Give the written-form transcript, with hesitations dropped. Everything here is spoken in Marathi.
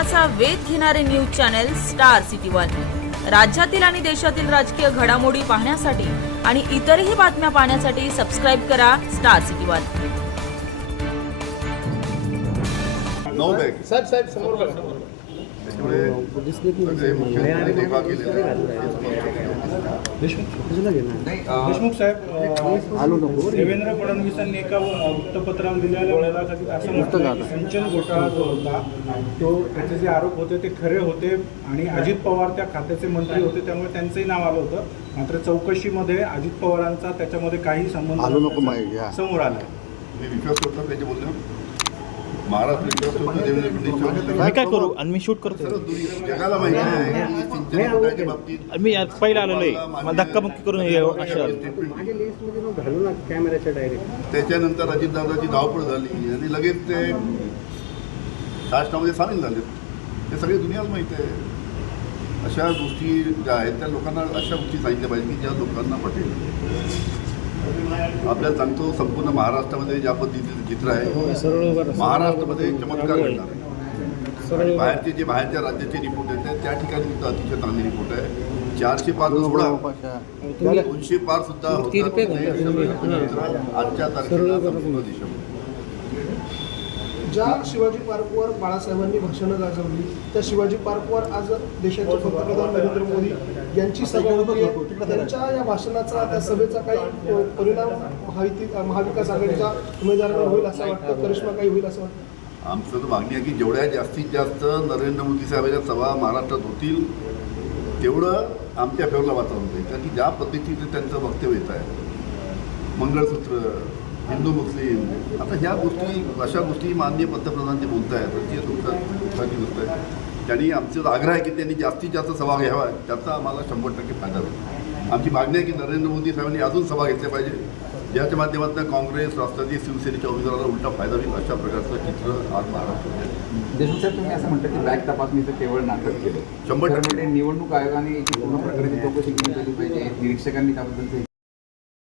विश्लेषणाचा वेध घेणारे news channel star city one. राज्यातील आणि देशातील राजकीय घडामोडी पाहण्यासाठी आणि इतरही बातम्या पाहण्यासाठी सबस्क्राइब करा स्टार सिटी वन। साहेब समोर बघा। देशमुख साहेब, देवेंद्र फडणवीसांनी एका वृत्तपत्राला दिलेल्या मुलाखतीत असं म्हटलं की सिंचन घोटाळा जो होता तो त्याचे जे आरोप होते ते खरे होते आणि अजित पवार त्या खात्याचे मंत्री होते, त्यामुळे त्यांचंही नाव आलं होतं। मात्र चौकशीमध्ये अजित पवारांचा त्याच्यामध्ये काही संबंध समोर आला। मी काय करू आणि मी शूट करतो, जगाला माहिती आहे की सिंचनाच्या बाबतीत मी पहिला आलेलो आहे, मला धक्काबुक्की करून त्याच्यानंतर अजितदादाची धावपळ झाली आणि लगेच ते राष्ट्रामध्ये सामील झाले। हे सगळे दुनियाला माहिती आहे। अशा गोष्टी ज्या आहेत त्या लोकांना अशा गोष्टी सांगितल्या पाहिजे की ज्या लोकांना पटेल। आपल्याला सांगतो संपूर्ण महाराष्ट्रामध्ये ज्या पद्धतीचं चित्र आहे, महाराष्ट्रामध्ये चमत्कार घडणार आहे। बाहेरचे जे बाहेरच्या राज्याचे रिपोर्ट आहेत त्या ठिकाणी सुद्धा अतिशय चांगले रिपोर्ट आहे। 400 पार सोडा 200 पार सुद्धा आजच्या तारखेला संपूर्ण देशामध्ये ज्या शिवाजी पार्कवर बाळासाहेबांनी भाषणं गाजवली त्या शिवाजी पार्कवर आज देशाचे पंतप्रधान नरेंद्र मोदी यांची सभा होती। त्यांच्या या भाषणाचा त्या सभेचा काही परिणाम महाविकास आघाडीच्या उमेदवारांवर होईल असं वाटतं? करिश्मा काही होईल असं वाटतं? आमचं तर मागणी आहे की जेवढ्या जास्तीत जास्त नरेंद्र मोदी साहेबांच्या सभा महाराष्ट्रात होतील तेवढं आमच्या फेवरला वातावरण होईल। कारण की ज्या पद्धतीचं त्यांचं वक्तव्य येत आहे, मंगळसूत्र, हिंदू मुस्लिम, आता ह्या गोष्टी अशा गोष्टी माननीय पंतप्रधान जे बोलत आहेत ते दुःखाची गोष्ट आहे। त्यांनी आमचा आग्रह आहे की त्यांनी जास्तीत जास्त सभा घ्यावा, त्याचा आम्हाला 100% फायदा होईल। आमची मागणी आहे की नरेंद्र मोदी साहेबांनी अजून सभा घेतल्या पाहिजे, ज्याच्या माध्यमातून काँग्रेस, राष्ट्रवादी, शिवसेनेच्या उमेदवाराला उलटा फायदा होईल। अशा प्रकारचं चित्र आज महाराष्ट्रात आहे। देशमुख साहेब, तुम्ही असं म्हणता की बॅग तपासणीचं केवळ नाटक केलं, 100% निवडणूक आयोगाने याची पूर्ण प्रकारे चौकशी केली पाहिजे, निरीक्षकांनी त्याबद्दल